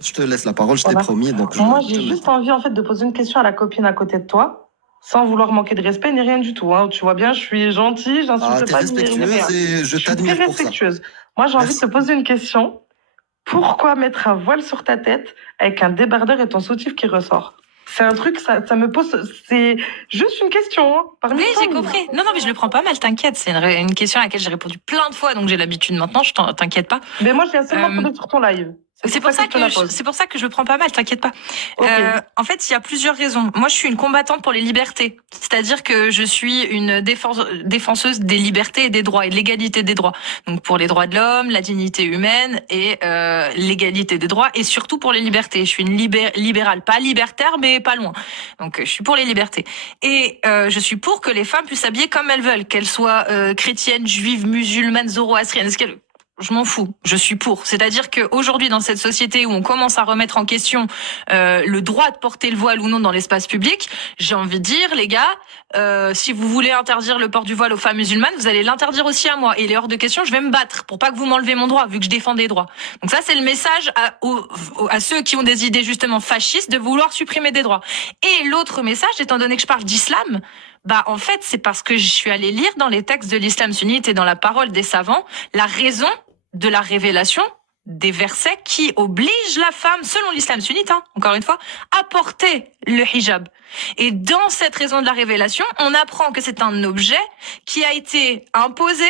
je te laisse la parole, je t'ai Voilà. promis. Donc Moi, j'ai juste envie en fait de poser une question à la copine à côté de toi, sans vouloir manquer de respect ni rien du tout. Hein. Tu vois bien, je suis gentille, j'insulte t'es pas ni rien. respectueuse et je Je suis très t'admire pour ça. respectueuse. Moi, j'ai envie de te poser une question. Pourquoi mettre un voile sur ta tête avec un débardeur et ton soutif qui ressort? C'est un truc, ça me pose. C'est juste une question. Hein, oui, j'ai compris. Non, mais je le prends pas mal, t'inquiète. C'est une question à laquelle j'ai répondu plein de fois, donc j'ai l'habitude maintenant, t'inquiète pas. Mais moi, je viens seulement tomber sur ton live. C'est pour ça que je le prends pas mal, t'inquiète pas. Okay. En fait, il y a plusieurs raisons. Moi, je suis une combattante pour les libertés. C'est-à-dire que je suis une défenseuse des libertés et des droits et de l'égalité des droits. Donc, pour les droits de l'homme, la dignité humaine et l'égalité des droits et surtout pour les libertés. Je suis une libérale, pas libertaire, mais pas loin. Donc, je suis pour les libertés. Et je suis pour que les femmes puissent s'habiller comme elles veulent, qu'elles soient chrétiennes, juives, musulmanes, zoroastriennes, je m'en fous, je suis pour. C'est-à-dire qu'aujourd'hui, dans cette société où on commence à remettre en question le droit de porter le voile ou non dans l'espace public, j'ai envie de dire, les gars, si vous voulez interdire le port du voile aux femmes musulmanes, vous allez l'interdire aussi à moi. Et il est hors de question, je vais me battre pour pas que vous m'enlevez mon droit, vu que je défends des droits. Donc ça, c'est le message à ceux qui ont des idées justement fascistes de vouloir supprimer des droits. Et l'autre message, étant donné que je parle d'islam, en fait, c'est parce que je suis allée lire dans les textes de l'islam sunnite et dans la parole des savants la raison de la révélation des versets qui obligent la femme, selon l'islam sunnite, encore une fois, à porter le hijab. Et dans cette raison de la révélation, on apprend que c'est un objet qui a été imposé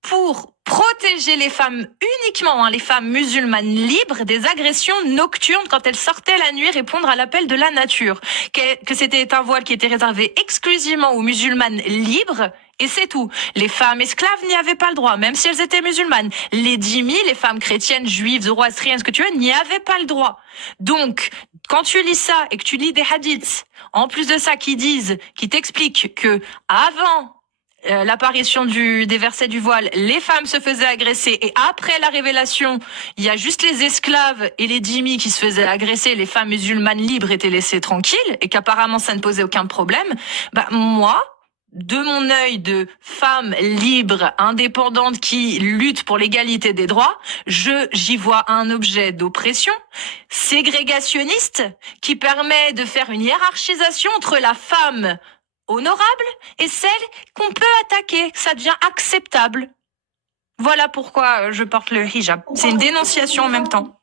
pour protéger les femmes uniquement, les femmes musulmanes libres des agressions nocturnes quand elles sortaient la nuit répondre à l'appel de la nature. Que c'était un voile qui était réservé exclusivement aux musulmanes libres. Et c'est tout. Les femmes esclaves n'y avaient pas le droit, même si elles étaient musulmanes. Les dhimmis, les femmes chrétiennes, juives, zoroastriennes, ce que tu veux, n'y avaient pas le droit. Donc, quand tu lis ça et que tu lis des hadiths, en plus de ça, qui t'expliquent que avant l'apparition des versets du voile, les femmes se faisaient agresser et après la révélation, il y a juste les esclaves et les dhimmis qui se faisaient agresser, les femmes musulmanes libres étaient laissées tranquilles et qu'apparemment ça ne posait aucun problème, moi, de mon œil de femme libre, indépendante qui lutte pour l'égalité des droits, j'y vois un objet d'oppression ségrégationniste qui permet de faire une hiérarchisation entre la femme honorable et celle qu'on peut attaquer, que ça devient acceptable. Voilà pourquoi je porte le hijab. C'est une dénonciation en même temps.